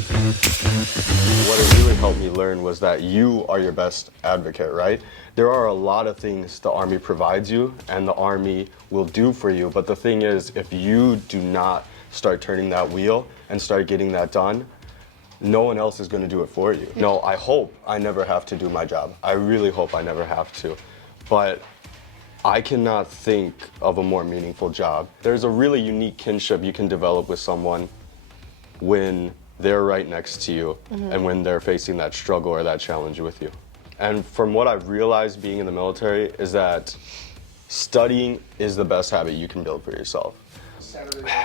What it really helped me learn was that you are your best advocate, right? There are a lot of things the Army provides you and the Army will do for you, but the thing is, if you do not start turning that wheel and start getting that done, no one else is going to do it for you. No, I hope I never have to do my job. I really hope I never have to. But I cannot think of a more meaningful job. There's a really unique kinship you can develop with someone when they're right next to you and when they're facing that struggle or that challenge with you. And from what I've realized being in the military is that studying is the best habit you can build for yourself.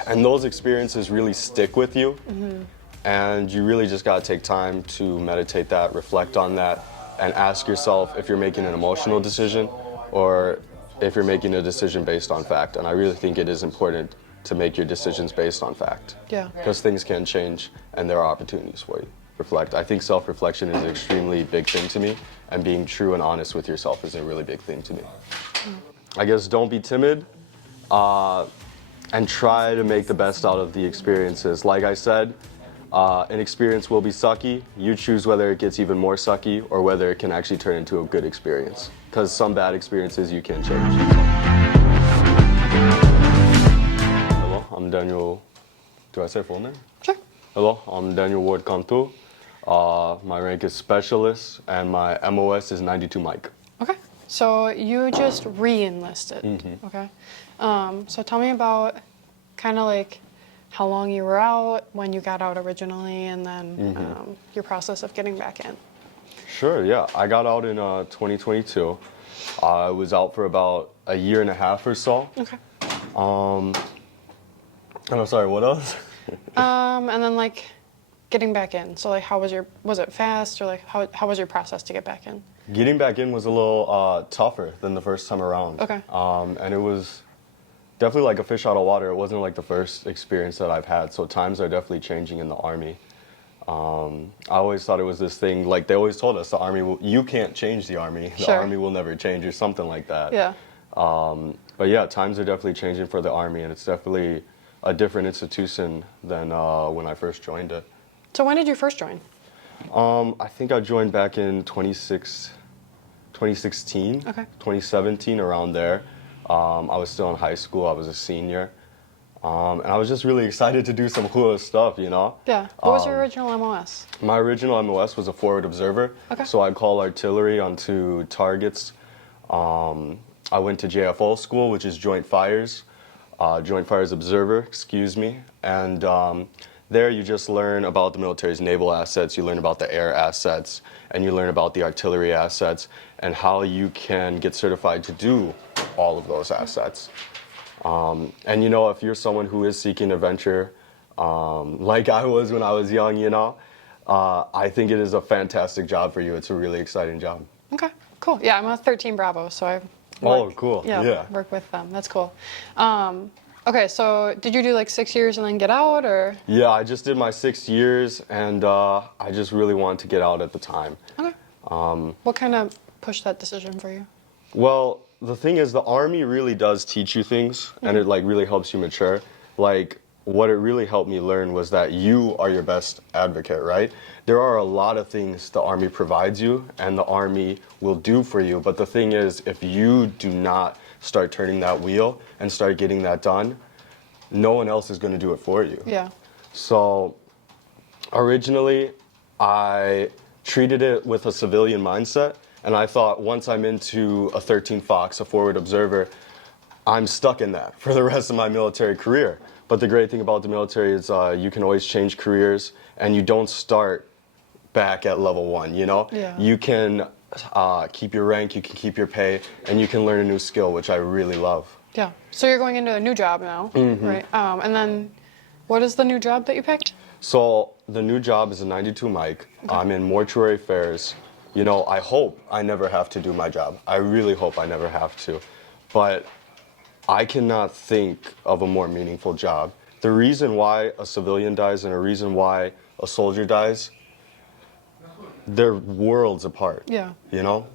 And those experiences really stick with you. And you really just gotta take time to meditate that, reflect on that, and ask yourself if you're making an emotional decision or if you're making a decision based on fact. And I really think it is important to make your decisions based on fact. Yeah. Because things can change and there are opportunities for you. Reflect. I think self-reflection is an extremely big thing to me, and being true and honest with yourself is a really big thing to me. I guess don't be timid and try to make the best out of the experiences. Like I said, an experience will be sucky. You choose whether it gets even more sucky or whether it can actually turn into a good experience. Because some bad experiences you can change. Hello, I'm Daniel. Do I say full name? Sure. Hello, I'm Daniel Wardcantu. My rank is specialist and my MOS is 92 Mike. Okay. So you just re-enlisted. Okay. So tell me about kind of like how long you were out, when you got out originally, and then your process of getting back in. Sure, yeah. I got out in 2022. I was out for about a year and a half or so. Okay. And I'm sorry, what else? And then like getting back in. So like how was it fast, or like how was your process to get back in? Getting back in was a little tougher than the first time around. Okay. And it was definitely like a fish out of water. It wasn't like the first experience that I've had, so times are definitely changing in the Army. I always thought it was this thing, like they always told us, the Army, you can't change the Army. The Sure. Army will never change, or something like that. Yeah. But yeah, times are definitely changing for the Army, and it's definitely a different institution than when I first joined it. So when did you first join? I think I joined back in 2016, Okay. 2017, around there. I was still in high school. I was a senior. And I was just really excited to do some cool stuff, you know? Yeah. What was your original MOS? My original MOS was a forward observer. Okay. So I'd call artillery onto targets. I went to JFO school, which is Joint Fires Observer, excuse me. And there you just learn about the military's naval assets, you learn about the air assets, and you learn about the artillery assets and how you can get certified to do all of those assets. And you know, if you're someone who is seeking adventure, like I was when I was young, you know, I think it is a fantastic job for you. It's a really exciting job. Okay, cool. Yeah, I'm a 13 Bravo, so I Oh, cool. Yeah. work with them. That's cool. Okay, so did you do like 6 years and then get out, or? Yeah, I just did my 6 years, and I just really wanted to get out at the time. Okay. What kind of pushed that decision for you? Well, the thing is, the Army really does teach you things, and it like really helps you mature. Like, what it really helped me learn was that you are your best advocate, right? There are a lot of things the Army provides you and the Army will do for you, but the thing is, if you do not start turning that wheel and start getting that done, no one else is going to do it for you. Yeah. So originally, I treated it with a civilian mindset, and I thought once I'm into a 13 Fox, a forward observer, I'm stuck in that for the rest of my military career. But the great thing about the military is you can always change careers, and you don't start back at level 1, you know? Yeah. You can keep your rank, you can keep your pay, and you can learn a new skill, which I really love. Yeah. So you're going into a new job now, right? And then what is the new job that you picked? So the new job is a 92 Mike. I'm in mortuary affairs. You know, I hope I never have to do my job. I really hope I never have to. But I cannot think of a more meaningful job. The reason why a civilian dies and a reason why a soldier dies, they're worlds apart. Yeah. You know?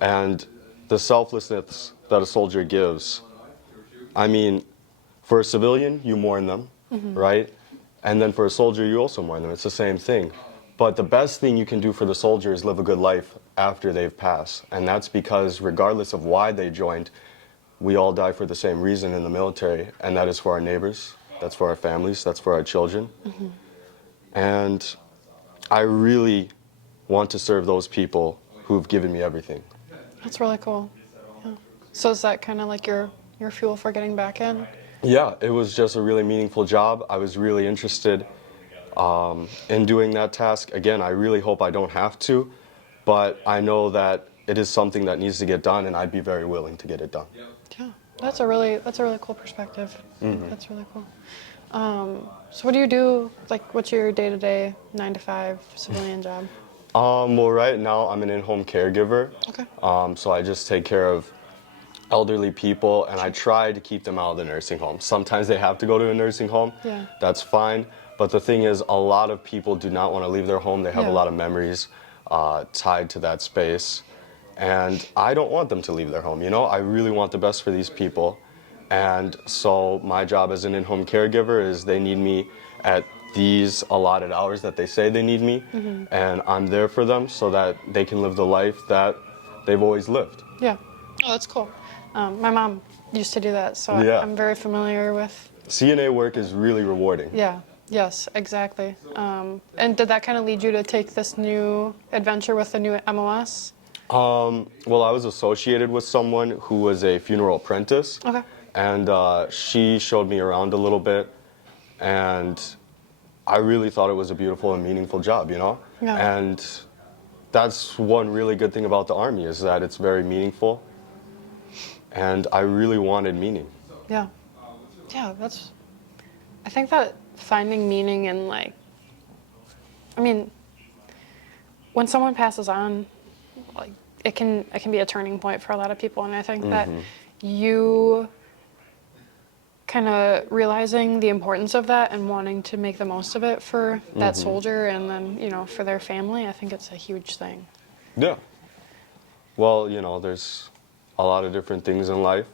And the selflessness that a soldier gives, I mean, for a civilian, you mourn them, right? And then for a soldier, you also mourn them. It's the same thing. But the best thing you can do for the soldier is live a good life after they've passed. And that's because regardless of why they joined, we all die for the same reason in the military, and that is for our neighbors, that's for our families, that's for our children. And I really want to serve those people who've given me everything. That's really cool. Yeah. So is that kind of like your fuel for getting back in? Yeah, it was just a really meaningful job. I was really interested in doing that task. Again, I really hope I don't have to, but I know that it is something that needs to get done, and I'd be very willing to get it done. Yeah, that's a really cool perspective. That's really cool. So what do you do? Like, what's your day-to-day 9 to 5 civilian job? Well, right now I'm an in-home caregiver. Okay. So I just take care of elderly people, and I try to keep them out of the nursing home. Sometimes they have to go to a nursing home. Yeah. That's fine. But the thing is, a lot of people do not want to leave their home. They have a lot of memories tied to that space. And I don't want them to leave their home, you know? I really want the best for these people. And so my job as an in-home caregiver is they need me at these allotted hours that they say they need me. And I'm there for them so that they can live the life that they've always lived. Yeah. Oh, that's cool. My mom used to do that, so Yeah. I'm very familiar with. CNA work is really rewarding. Yeah. Yes, exactly. And did that kind of lead you to take this new adventure with the new MOS? Well, I was associated with someone who was a funeral apprentice. Okay. And she showed me around a little bit, and I really thought it was a beautiful and meaningful job, you know? Yeah. And that's one really good thing about the Army, is that it's very meaningful, and I really wanted meaning. Yeah. Yeah, I think that finding meaning in, like, I mean, when someone passes on, like, it can be a turning point for a lot of people, and I think that you kind of realizing the importance of that and wanting to make the most of it for that soldier and then, you know, for their family, I think it's a huge thing. Yeah. Well, you know, there's a lot of different things in life.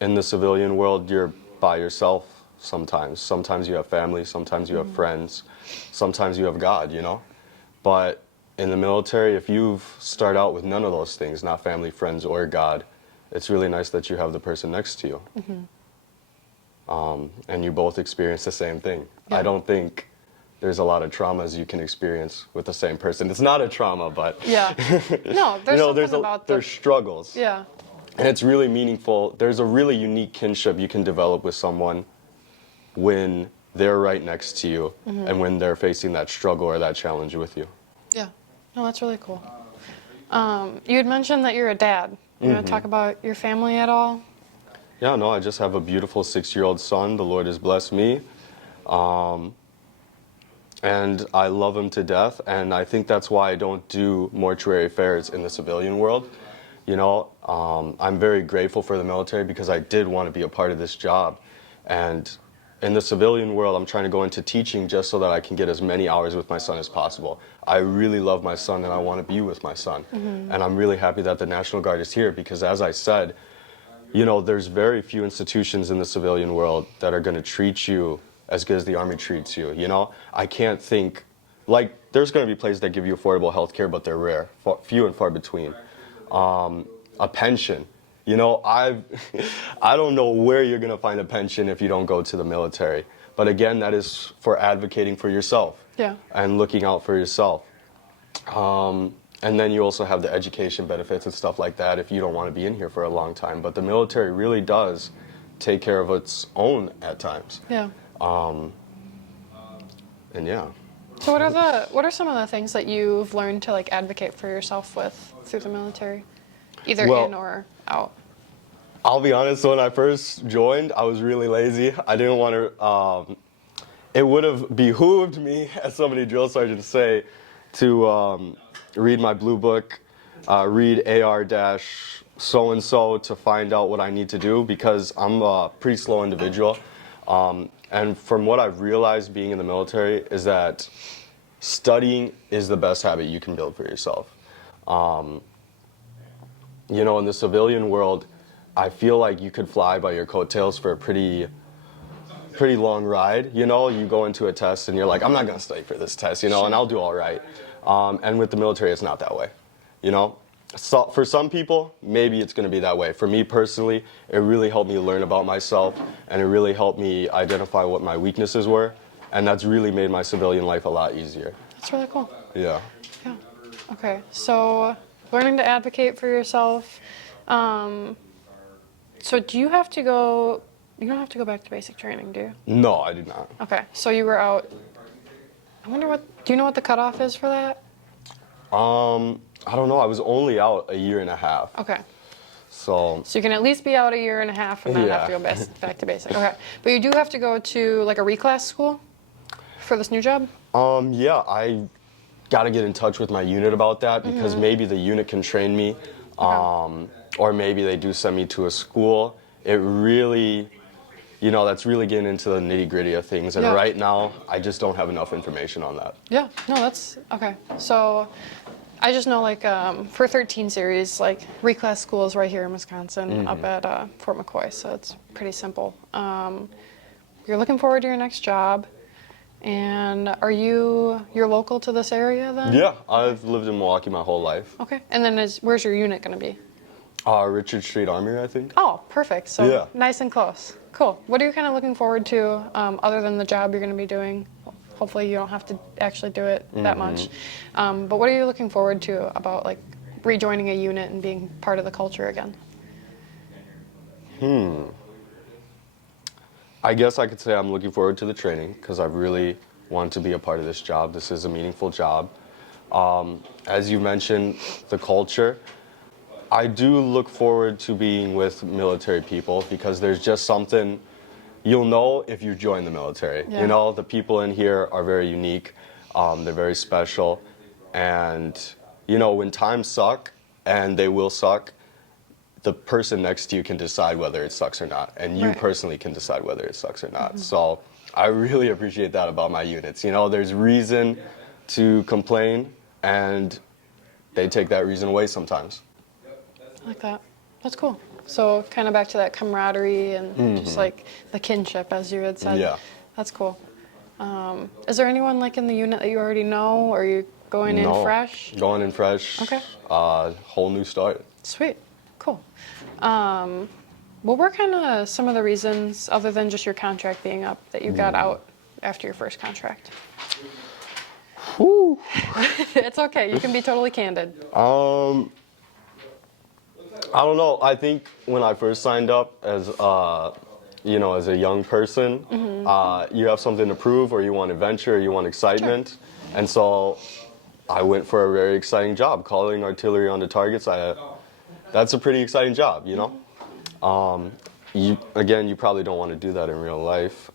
In the civilian world, you're by yourself sometimes. Sometimes you have family, sometimes you have friends, sometimes you have God, you know? But in the military, if you start out with none of those things, not family, friends, or God, it's really nice that you have the person next to you. And you both experience the same thing. Yeah. I don't think there's a lot of traumas you can experience with the same person. It's not a trauma, but Yeah. No, there's you know, something about there's struggles. Yeah. And it's really meaningful. There's a really unique kinship you can develop with someone when they're right next to you and when they're facing that struggle or that challenge with you. Yeah. No, that's really cool. You had mentioned that you're a dad. You want to talk about your family at all? Yeah, no, I just have a beautiful 6-year-old son. The Lord has blessed me. And I love him to death. And I think that's why I don't do mortuary affairs in the civilian world. You know, I'm very grateful for the military because I did want to be a part of this job. And in the civilian world, I'm trying to go into teaching just so that I can get as many hours with my son as possible. I really love my son and I want to be with my son. And I'm really happy that the National Guard is here because, as I said, you know, there's very few institutions in the civilian world that are going to treat you as good as the Army treats you, you know? I can't think, like, there's going to be places that give you affordable health care, but they're rare, few and far between. A pension. You know, I don't know where you're going to find a pension if you don't go to the military. But again, that is for advocating for yourself. Yeah. And looking out for yourself. And then you also have the education benefits and stuff like that if you don't want to be in here for a long time. But the military really does take care of its own at times. Yeah. And yeah. So what are some of the things that you've learned to, like, advocate for yourself with through the military, either Well, in or out? I'll be honest, when I first joined, I was really lazy. I didn't want to, it would have behooved me, as so many drill sergeants say, to read my blue book, read AR-so-and-so to find out what I need to do because I'm a pretty slow individual. And from what I've realized being in the military is that studying is the best habit you can build for yourself. You know, in the civilian world, I feel like you could fly by your coattails for a pretty pretty long ride. You know, you go into a test and you're like, I'm not gonna study for this test, you know, and I'll do all right. And with the military, it's not that way, you know. So for some people, maybe it's going to be that way. For me personally, it really helped me learn about myself, and it really helped me identify what my weaknesses were, and that's really made my civilian life a lot easier. That's really cool. Yeah. Yeah. Okay. So learning to advocate for yourself. So do you have to go? You don't have to go back to basic training, do you? No, I do not. Okay. So you were out. I wonder what. Do you know what the cutoff is for that? I don't know. I was only out a year and a half. Okay. So So you can at least be out a year and a half and then have to go back to basic. Okay. But you do have to go to like a reclass school for this new job? yeah, I got to get in touch with my unit about that because maybe the unit can train me, or maybe they do send me to a school. It really, you know, that's really getting into the nitty-gritty of things. And Yeah. right now, I just don't have enough information on that. Yeah. No, that's okay. So I just know like for 13 series, like reclass schools right here in Wisconsin up at Fort McCoy. So it's pretty simple. You're looking forward to your next job. And you're local to this area then? Yeah, I've lived in Milwaukee my whole life. Okay. And then where's your unit going to be? Richard Street Army, I think. Oh, perfect. So Yeah. nice and close. Cool. What are you kind of looking forward to other than the job you're going to be doing? Hopefully you don't have to actually do it that much. But what are you looking forward to about like rejoining a unit and being part of the culture again? I guess I could say I'm looking forward to the training because I really want to be a part of this job. This is a meaningful job. As you mentioned, the culture. I do look forward to being with military people because there's just something you'll know if you join the military. Yeah. You know, the people in here are very unique. They're very special. And, you know, when times suck, and they will suck, the person next to you can decide whether it sucks or not. And you Right. personally can decide whether it sucks or not. So I really appreciate that about my units. You know, there's reason to complain, and they take that reason away sometimes. I like that. That's cool. So kind of back to that camaraderie and just like the kinship, as you had said. Yeah. That's cool. Is there anyone like in the unit that you already know, or are you going in No, fresh? Going in fresh. Okay. Whole new start. Sweet. Cool. What were kind of some of the reasons, other than just your contract being up, that you got out after your first contract? Whew. It's okay. You can be totally candid. I don't know. I think when I first signed up as, you know, as a young person, you have something to prove, or you want adventure, or you want excitement. And so I went for a very exciting job, calling artillery onto targets. That's a pretty exciting job, you know? You probably don't want to do that in real life.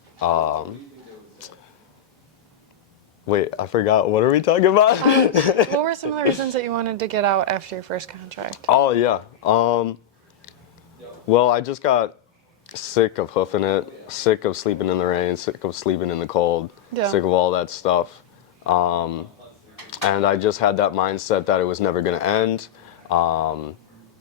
Wait, I forgot. What are we talking about? What were some of the reasons that you wanted to get out after your first contract? Oh, yeah. Well, I just got sick of hoofing it, sick of sleeping in the rain, sick of sleeping in the cold, Yeah. sick of all that stuff. And I just had that mindset that it was never going to end.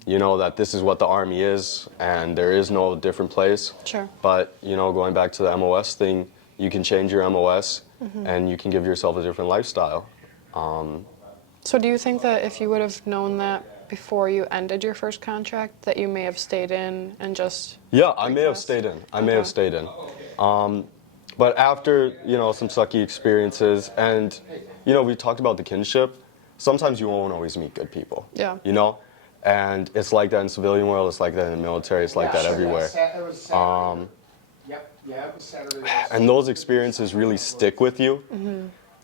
You know, that this is what the Army is, and there is no different place. Sure. But, you know, going back to the MOS thing, you can change your MOS, and you can give yourself a different lifestyle. So do you think that if you would have known that before you ended your first contract, that you may have stayed in and just... Yeah, I may have Reclass? stayed in. I may have stayed in. But after, you know, some sucky experiences, and, you know, we talked about the kinship, sometimes you won't always meet good people. Yeah. You know? And it's like that in civilian world, it's like that in the military, it's like that everywhere. It was Saturday. And those experiences really stick with you.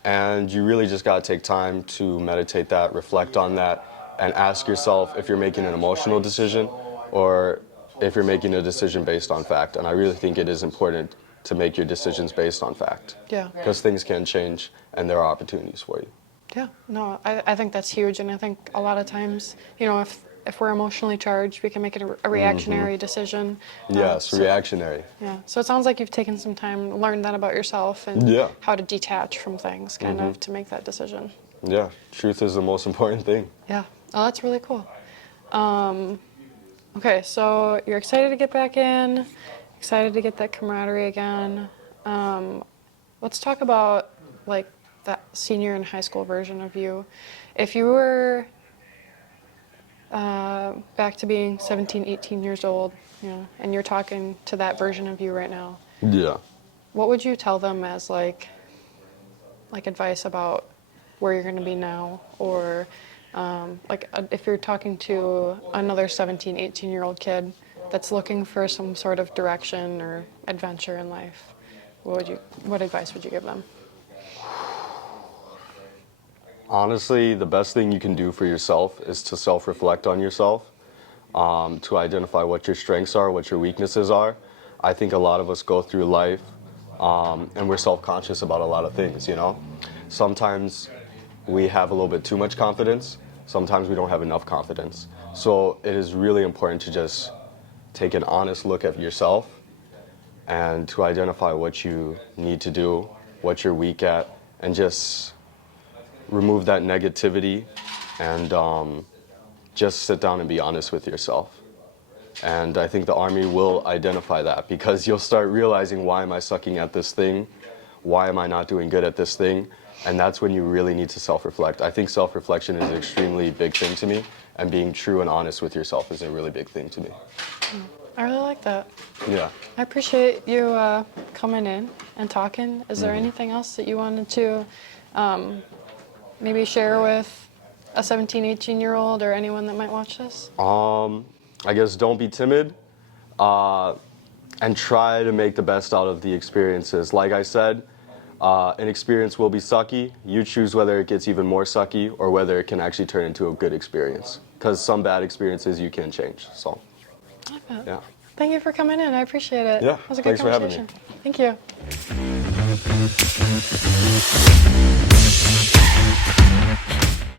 And you really just got to take time to meditate that, reflect on that, and ask yourself if you're making an emotional decision or if you're making a decision based on fact. And I really think it is important to make your decisions based on fact. Yeah. Because things can change and there are opportunities for you. Yeah, no, I think that's huge, and I think a lot of times, you know, if we're emotionally charged, we can make it a reactionary decision. Yes, reactionary. Yeah, so it sounds like you've taken some time to learn that about yourself and Yeah. how to detach from things, kind of, to make that decision. Yeah, truth is the most important thing. Yeah, oh, that's really cool. Okay, so you're excited to get back in, excited to get that camaraderie again. let's talk about like that senior and high school version of you. If you were back to being 17, 18 years old, you know, and you're talking to that version of you right now, Yeah. what would you tell them as like advice about where you're going to be now, or if you're talking to another 17, 18-year-old kid that's looking for some sort of direction or adventure in life, what advice would you give them? Honestly, the best thing you can do for yourself is to self-reflect on yourself, to identify what your strengths are, what your weaknesses are. I think a lot of us go through life and we're self-conscious about a lot of things, you know? Sometimes we have a little bit too much confidence. Sometimes we don't have enough confidence. So it is really important to just take an honest look at yourself and to identify what you need to do, what you're weak at, and just remove that negativity and just sit down and be honest with yourself. And I think the Army will identify that, because you'll start realizing, why am I sucking at this thing? Why am I not doing good at this thing? And that's when you really need to self-reflect. I think self-reflection is an extremely big thing to me, and being true and honest with yourself is a really big thing to me. I really like that. Yeah. I appreciate you coming in and talking. Is there anything else that you wanted to maybe share with a 17, 18-year-old or anyone that might watch this? I guess don't be timid, and try to make the best out of the experiences. Like I said, an experience will be sucky. You choose whether it gets even more sucky or whether it can actually turn into a good experience. Because some bad experiences you can change. So, I like that. yeah. Thank you for coming in. I appreciate it. Yeah, It was a good thanks for having me. conversation. Thank you.